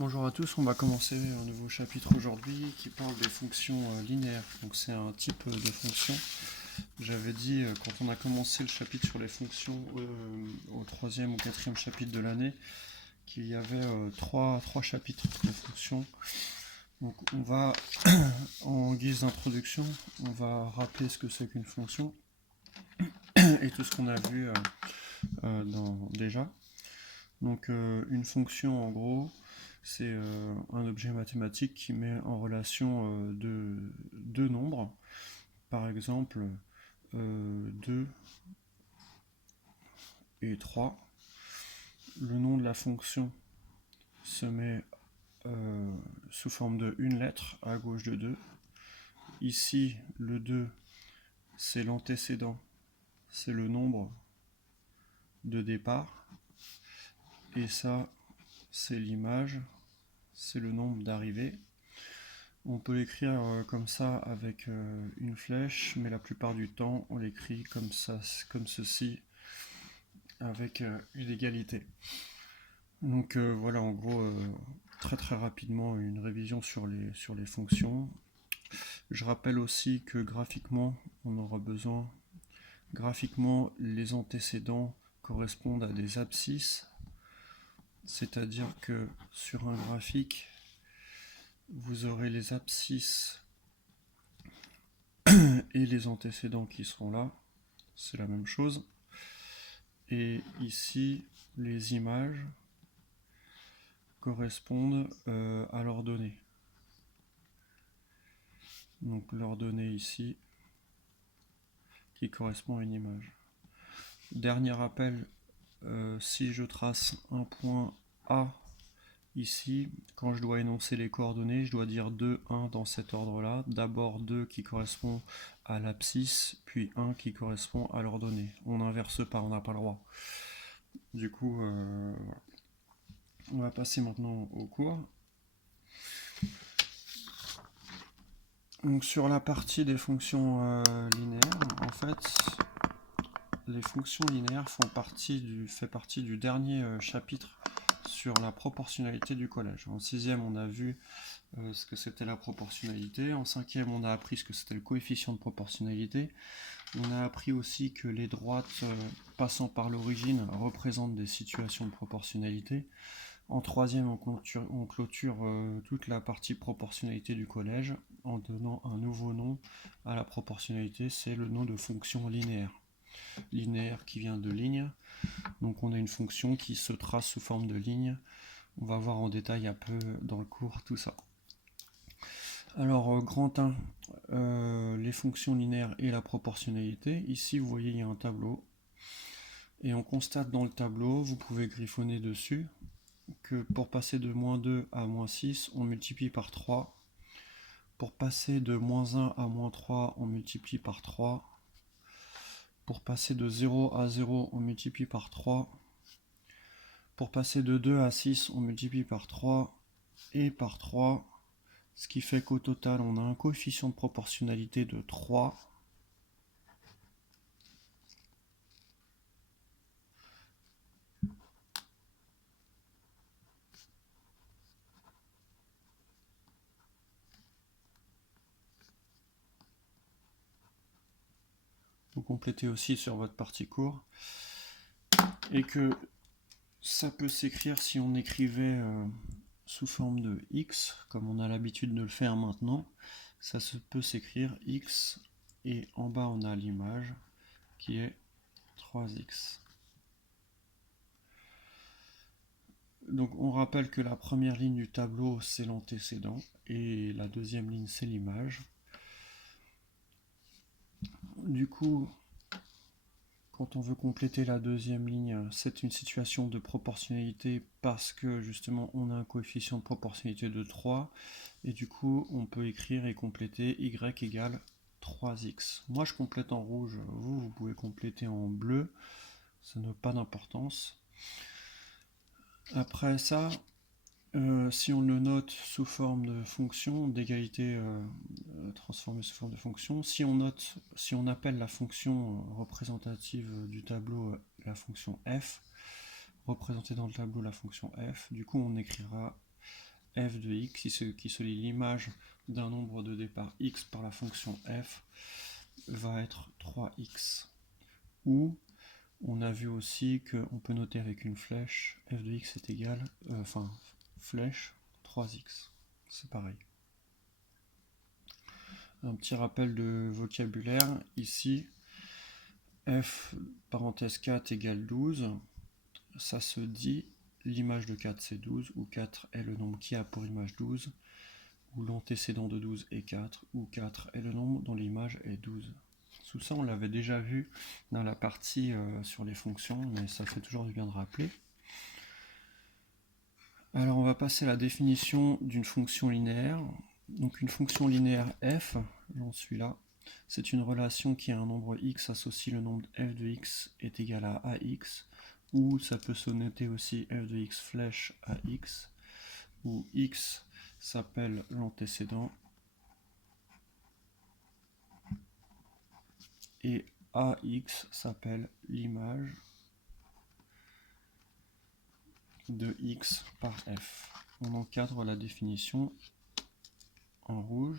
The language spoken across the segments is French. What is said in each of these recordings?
Bonjour à tous, on va commencer un nouveau chapitre aujourd'hui qui parle des fonctions linéaires. Donc c'est un type de fonction. J'avais dit quand on a commencé le chapitre sur les fonctions au troisième ou quatrième chapitre de l'année qu'il y avait trois chapitres de fonctions. Donc on va, en guise d'introduction, on va rappeler ce que c'est qu'une fonction et tout ce qu'on a vu déjà. Donc une fonction en gros, c'est un objet mathématique qui met en relation deux nombres, par exemple 2 et 3. Le nom de la fonction se met sous forme de une lettre à gauche de 2. Ici, le 2, c'est l'antécédent, c'est le nombre de départ. Et ça, c'est l'image, c'est le nombre d'arrivée. On peut l'écrire comme ça avec une flèche, mais la plupart du temps, on l'écrit comme ça, comme ceci, avec une égalité. Donc voilà, en gros, très rapidement, une révision sur les fonctions. Je rappelle aussi que graphiquement, on aura besoin. Graphiquement, les antécédents correspondent à des abscisses, c'est-à-dire que sur un graphique, vous aurez les abscisses et les antécédents qui seront là, c'est la même chose. Et ici, les images correspondent à l'ordonnée. Donc l'ordonnée ici, qui correspond à une image. Dernier rappel, si je trace un point A ici, quand je dois énoncer les coordonnées, je dois dire 2, 1 dans cet ordre-là. D'abord 2 qui correspond à l'abscisse, puis 1 qui correspond à l'ordonnée. On n'inverse pas, on n'a pas le droit. Du coup, voilà. On va passer maintenant au cours. Donc sur la partie des fonctions linéaires, en fait, les fonctions linéaires fait partie du dernier chapitre sur la proportionnalité du collège. En sixième, on a vu ce que c'était la proportionnalité. En cinquième, on a appris ce que c'était le coefficient de proportionnalité. On a appris aussi que les droites passant par l'origine représentent des situations de proportionnalité. En troisième, on clôture toute la partie proportionnalité du collège en donnant un nouveau nom à la proportionnalité, c'est le nom de fonction linéaire. Linéaire qui vient de ligne. Donc on a une fonction qui se trace sous forme de ligne. On va voir en détail un peu dans le cours tout ça. Alors grand 1, les fonctions linéaires et la proportionnalité. Ici vous voyez il y a un tableau. Et on constate dans le tableau, vous pouvez griffonner dessus, que pour passer de -2 à -6, on multiplie par 3. Pour passer de -1 à -3, on multiplie par 3. Pour passer de 0 à 0, on multiplie par 3. Pour passer de 2 à 6, on multiplie par 3 et par 3. Ce qui fait qu'au total, on a un coefficient de proportionnalité de 3. Vous complétez aussi sur votre partie cours. Et que ça peut s'écrire si on écrivait sous forme de x, comme on a l'habitude de le faire maintenant. Ça peut s'écrire x, et en bas on a l'image qui est 3x. Donc on rappelle que la première ligne du tableau c'est l'antécédent et la deuxième ligne c'est l'image. Du coup, quand on veut compléter la deuxième ligne, c'est une situation de proportionnalité parce que justement on a un coefficient de proportionnalité de 3 et du coup on peut écrire et compléter y égale 3x. Moi je complète en rouge, vous pouvez compléter en bleu, ça n'a pas d'importance. Après ça, si on le note sous forme de fonction d'égalité transformée sous forme de fonction, si on appelle la fonction représentative du tableau la fonction f, représentée dans le tableau la fonction f, du coup on écrira f de x, qui se lie l'image d'un nombre de départ x par la fonction f, va être 3x. Ou on a vu aussi qu'on peut noter avec une flèche f de x est égal, flèche 3x. C'est pareil. Un petit rappel de vocabulaire, ici, f parenthèse 4 égale 12, ça se dit, l'image de 4 c'est 12, ou 4 est le nombre qui a pour image 12, ou l'antécédent de 12 est 4, ou 4 est le nombre dont l'image est 12. Tout ça on l'avait déjà vu dans la partie sur les fonctions, mais ça fait toujours du bien de rappeler. Alors on va passer à la définition d'une fonction linéaire. Donc une fonction linéaire f, j'en suis là, c'est une relation qui a un nombre x associe le nombre f de x est égal à ax, ou ça peut se noter aussi f de x flèche ax, où x s'appelle l'antécédent et ax s'appelle l'image de x par f. On encadre la définition en rouge.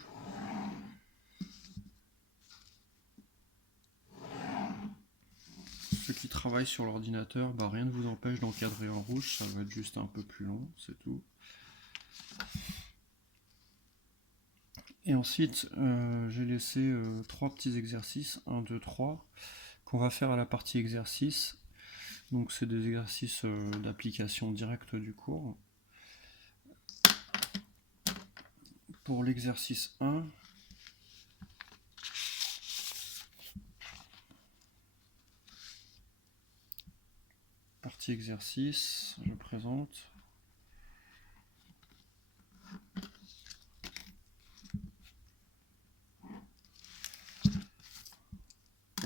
Ceux qui travaillent sur l'ordinateur, rien ne vous empêche d'encadrer en rouge, ça va être juste un peu plus long, c'est tout. Et ensuite, j'ai laissé 3 petits exercices, 1, 2, 3, qu'on va faire à la partie exercice. Donc c'est des exercices d'application directe du cours. Pour l'exercice 1, partie exercice, je présente.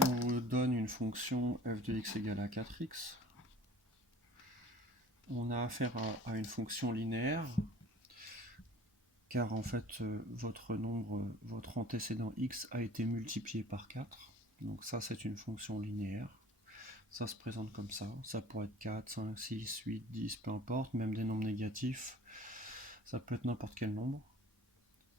On vous donne une fonction f de x égale à 4x. On a affaire à une fonction linéaire, car en fait votre antécédent x a été multiplié par 4. Donc ça c'est une fonction linéaire. Ça se présente comme ça. Ça pourrait être 4, 5, 6, 8, 10, peu importe, même des nombres négatifs. Ça peut être n'importe quel nombre.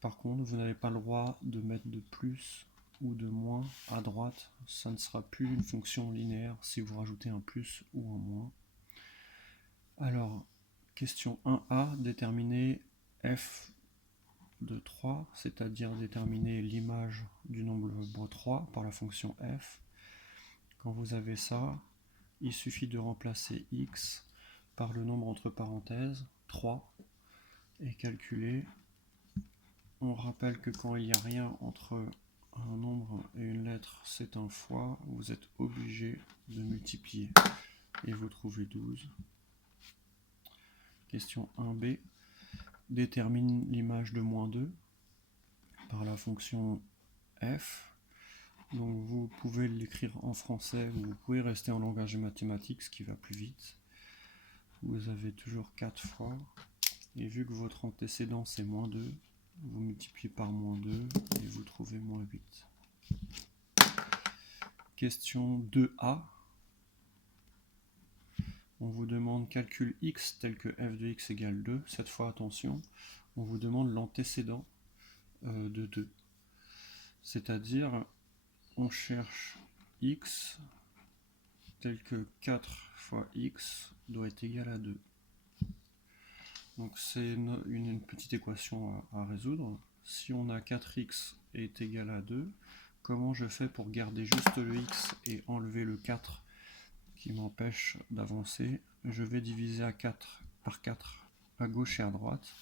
Par contre, vous n'avez pas le droit de mettre de plus ou de moins à droite. Ça ne sera plus une fonction linéaire si vous rajoutez un plus ou un moins. Alors, question 1a, déterminer f de 3, c'est-à-dire déterminer l'image du nombre 3 par la fonction f. Quand vous avez ça, il suffit de remplacer x par le nombre entre parenthèses, 3, et calculer. On rappelle que quand il n'y a rien entre un nombre et une lettre, c'est un fois, vous êtes obligé de multiplier. Et vous trouvez 12. Question 1b. Détermine l'image de moins 2 par la fonction f. Donc vous pouvez l'écrire en français, ou vous pouvez rester en langage mathématique, ce qui va plus vite. Vous avez toujours 4 fois. Et vu que votre antécédent c'est moins 2, vous multipliez par moins 2 et vous trouvez moins 8. Question 2a. On vous demande calcul x tel que f de x égale 2. Cette fois, attention, on vous demande l'antécédent de 2. C'est-à-dire, on cherche x tel que 4 fois x doit être égal à 2. Donc c'est une petite équation à résoudre. Si on a 4x est égal à 2, comment je fais pour garder juste le x et enlever le 4 qui m'empêche d'avancer? Je vais diviser par 4 à gauche et à droite,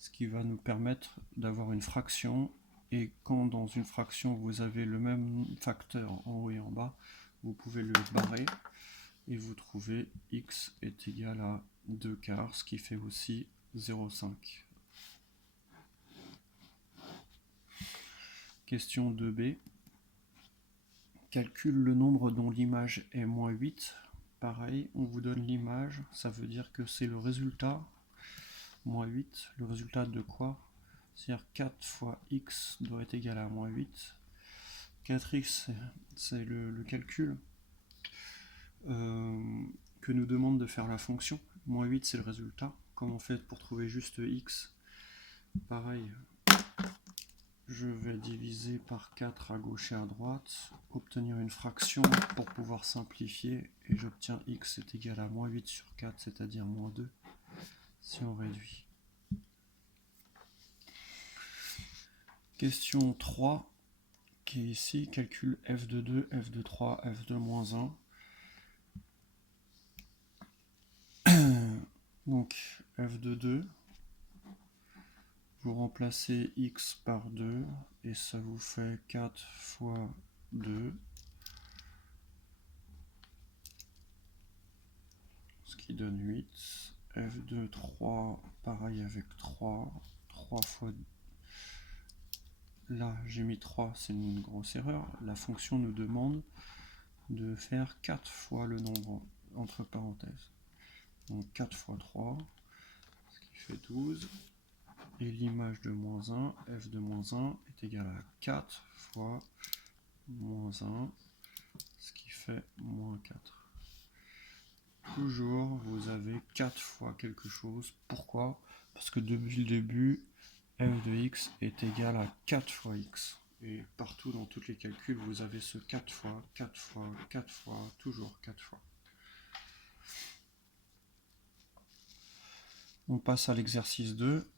ce qui va nous permettre d'avoir une fraction. Et quand dans une fraction vous avez le même facteur en haut et en bas, vous pouvez le barrer et vous trouvez x est égal à 2 quarts, ce qui fait aussi 0,5. Question 2b. Calcule le nombre dont l'image est moins 8. Pareil, on vous donne l'image, ça veut dire que c'est le résultat, moins 8, le résultat de quoi? C'est-à-dire 4 fois x doit être égal à moins 8. 4x, c'est le calcul que nous demande de faire la fonction. Moins 8, c'est le résultat. comme on fait pour trouver juste x, pareil, je vais diviser par 4 à gauche et à droite, obtenir une fraction pour pouvoir simplifier, et j'obtiens x est égal à moins 8 sur 4, c'est-à-dire moins 2, si on réduit. Question 3, qui est ici, calcule f de 2, f de 3, f de moins 1. Donc f de 2, vous remplacez x par 2 et ça vous fait 4 fois 2, ce qui donne 8. f de 3, pareil avec 3 fois 2. Là j'ai mis 3, c'est une grosse erreur. La fonction nous demande de faire 4 fois le nombre entre parenthèses. Donc 4 fois 3, ce qui fait 12. Et l'image de moins 1, f de moins 1 est égal à 4 fois moins 1, ce qui fait moins 4. Toujours, vous avez 4 fois quelque chose. Pourquoi? Parce que depuis le début, f de x est égal à 4 fois x. Et partout dans tous les calculs, vous avez ce 4 fois, 4 fois, 4 fois, toujours 4 fois. On passe à l'exercice 2.